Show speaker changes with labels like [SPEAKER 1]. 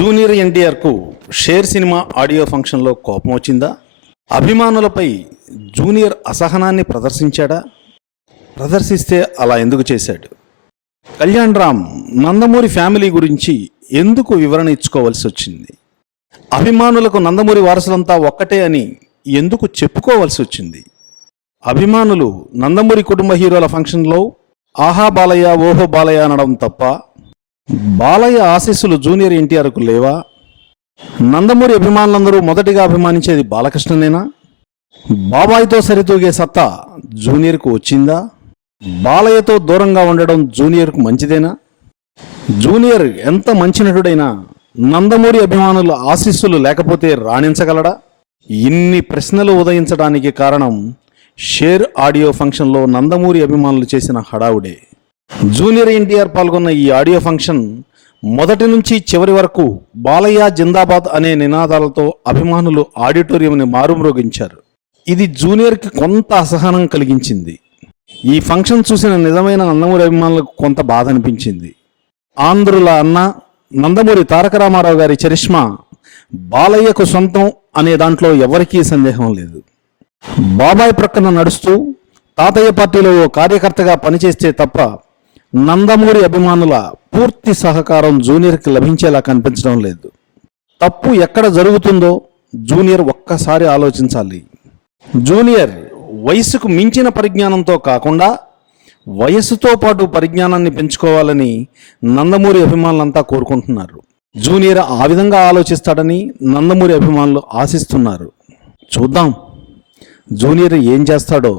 [SPEAKER 1] Junior ఎన్టీఆర్కు share cinema audio ఫంక్షన్లో కోపం వచ్చిందా? అభిమానులపై జూనియర్ అసహనాన్ని ప్రదర్శించాడా? ప్రదర్శిస్తే అలా ఎందుకు చేశాడు? కళ్యాణ్ రామ్ నందమూరి ఫ్యామిలీ గురించి ఎందుకు వివరణ ఇచ్చుకోవాల్సి వచ్చింది? అభిమానులకు నందమూరి వారసులంతా ఒక్కటే అని ఎందుకు చెప్పుకోవాల్సి వచ్చింది? అభిమానులు నందమూరి కుటుంబ హీరోల ఫంక్షన్లో ఆహా బాలయ్య ఓహో బాలయ్య అనడం తప్ప బాలయ్య ఆశీస్సులు జూనియర్ ఎన్టీఆర్కు లేవా? నందమూరి అభిమానులందరూ మొదటిగా అభిమానించేది బాలకృష్ణనేనా? బాబాయ్తో సరితూగే సత్తా జూనియర్కు వచ్చిందా? బాలయ్యతో దూరంగా ఉండడం జూనియర్కు మంచిదేనా? జూనియర్ ఎంత మంచి నటుడైనా నందమూరి అభిమానుల ఆశీస్సులు లేకపోతే రాణించగలడా? ఇన్ని ప్రశ్నలు ఉదయించడానికి కారణం షేర్ ఆడియో ఫంక్షన్లో నందమూరి అభిమానులు చేసిన హడావుడే. జూనియర్ ఎన్టీఆర్ పాల్గొన్న ఈ ఆడియో ఫంక్షన్ మొదటి నుంచి చివరి వరకు బాలయ్య జిందాబాద్ అనే నినాదాలతో అభిమానులు ఆడిటోరియంని మారుమ్రోగించారు. ఇది జూనియర్కి కొంత అసహనం కలిగించింది. ఈ ఫంక్షన్ చూసిన నిజమైన నందమూరి అభిమానులకు కొంత బాధ అనిపించింది. ఆంధ్రుల అన్న నందమూరి తారక రామారావు గారి చరిష్మా బాలయ్యకు సొంతం అనే దాంట్లో ఎవరికీ సందేహం లేదు. బాబాయ్ ప్రక్కన నడుస్తూ తాతయ్య పార్టీలో ఓ కార్యకర్తగా పనిచేస్తే తప్ప నందమూరి అభిమానుల పూర్తి సహకారం జూనియర్కి లభించేలా కనిపించడం లేదు. తప్పు ఎక్కడ జరుగుతుందో జూనియర్ ఒక్కసారి ఆలోచించాలి. జూనియర్ వయసుకు మించిన పరిజ్ఞానంతో కాకుండా వయసుతో పాటు పరిజ్ఞానాన్ని పెంచుకోవాలని నందమూరి అభిమానులంతా కోరుకుంటున్నారు. జూనియర్ ఆ విధంగా ఆలోచిస్తాడని నందమూరి అభిమానులు ఆశిస్తున్నారు. చూద్దాం. జూనియర్ ఏం చేస్తాడో